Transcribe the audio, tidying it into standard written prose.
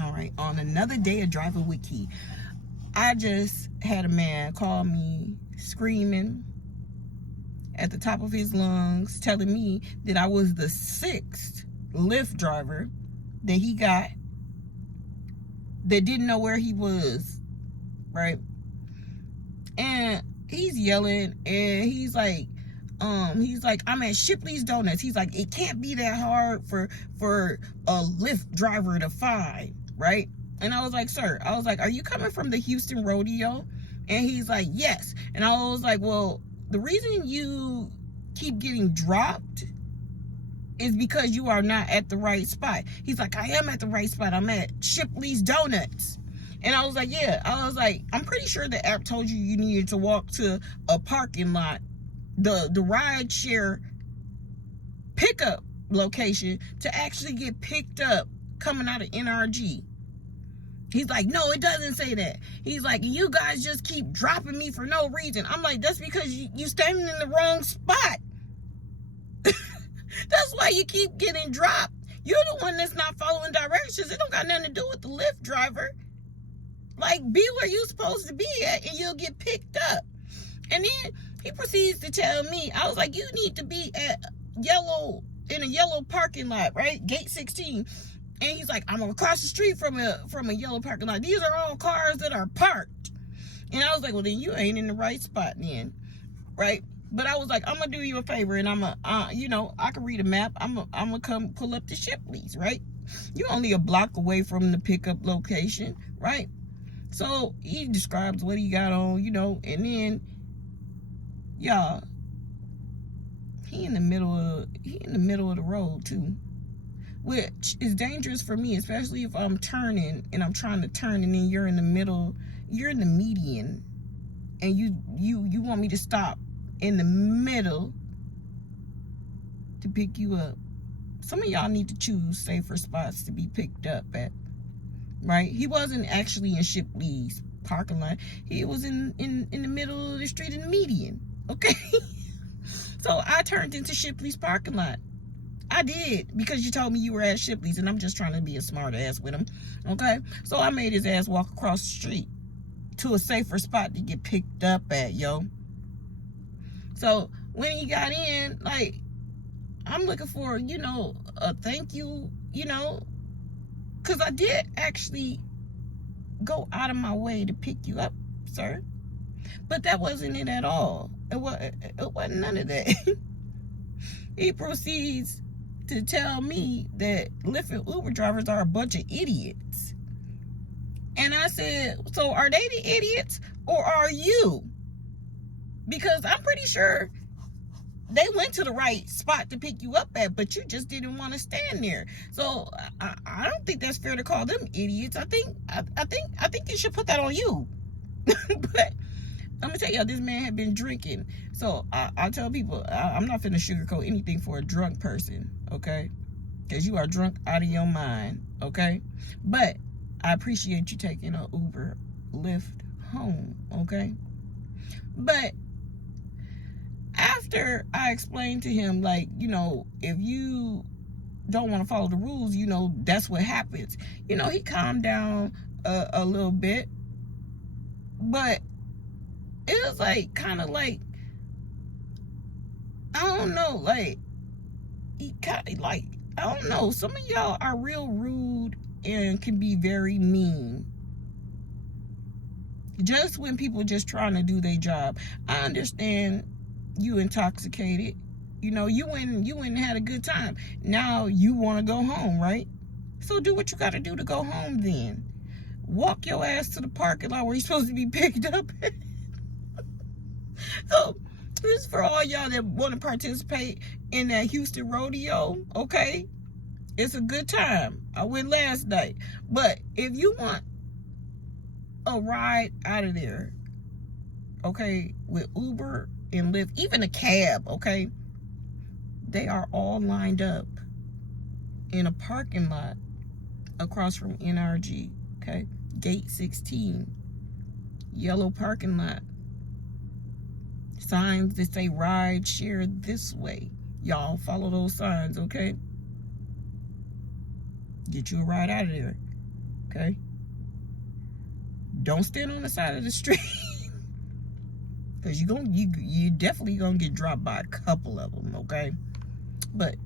All right, on another day of driving with Key, I just had a man call me screaming at the top of his lungs, telling me that I was the 6th Lyft driver that he got that didn't know where he was, right? And he's yelling, and he's like, I'm at Shipley's Donuts. He's like, it can't be that hard for a Lyft driver to find, right? And I was like, sir, are you coming from the Houston rodeo? And he's like, yes. And I was like, well, the reason you keep getting dropped is because you are not at the right spot. He's like, I am at the right spot. I'm at Shipley's Donuts. And I was like, yeah. I was like, I'm pretty sure the app told you needed to walk to a parking lot, the rideshare pickup location, to actually get picked up coming out of NRG. He's like, no, it doesn't say that. He's like, you guys just keep dropping me for no reason. I'm like, that's because you standing in the wrong spot. That's why you keep getting dropped. You're the one that's not following directions. It don't got nothing to do with the Lyft driver. Like, be where you're supposed to be at, and you'll get picked up. And then he proceeds to tell me, I was like, you need to be at in a yellow parking lot, right? Gate 16. And he's like, I'm across the street from a yellow parking lot. These are all cars that are parked. And I was like, well, then you ain't in the right spot then, right? But I was like, I'm gonna do you a favor, and I can read a map. I'm gonna come pull up to Shipley's, right? You're only a block away from the pickup location, right? So he describes what he got on, and then, y'all, he in the middle of the road too, which is dangerous for me, especially if I'm turning and I'm trying to turn, and then you're in the middle, you're in the median, and you want me to stop in the middle to pick you up. Some of y'all need to choose safer spots to be picked up at, right? He wasn't actually in Shipley's parking lot. He was in the middle of the street in the median, okay? So I turned into Shipley's parking lot. I did, because you told me you were at Shipley's, and I'm just trying to be a smart ass with him, okay? So I made his ass walk across the street to a safer spot to get picked up at, yo. So when he got in, like, I'm looking for, a thank you, because I did actually go out of my way to pick you up, sir. But that wasn't it at all. It wasn't none of that. He proceeds to tell me that Lyft and Uber drivers are a bunch of idiots. And I said, so are they the idiots, or are you? Because I'm pretty sure they went to the right spot to pick you up at, but you just didn't want to stand there. So I don't think that's fair to call them idiots. I think you should put that on you. But I'm gonna tell y'all, this man had been drinking. So I tell people, I'm not finna sugarcoat anything for a drunk person, okay? Because you are drunk out of your mind, okay? But I appreciate you taking an Uber Lyft home, okay? But after I explained to him, like, if you don't want to follow the rules, that's what happens. He calmed down a little bit, but it was like, kind of like, I don't know, like, he kind of like, I don't know, some of y'all are real rude and can be very mean just when people just trying to do their job. I understand you intoxicated, you went and had a good time. Now you want to go home, right? So do what you got to do to go home then. Walk your ass to the parking lot where you're supposed to be picked up. So this is for all y'all that want to participate in that Houston rodeo, okay? It's a good time. I went last night. But if you want a ride out of there, okay, with Uber and Lyft, even a cab, okay, they are all lined up in a parking lot across from NRG, okay? Gate 16, yellow parking lot. Signs that say ride share this way. Y'all follow those signs, okay? Get you a ride out of there. Okay? Don't stand on the side of the street. Because you definitely gonna get dropped by a couple of them, okay? But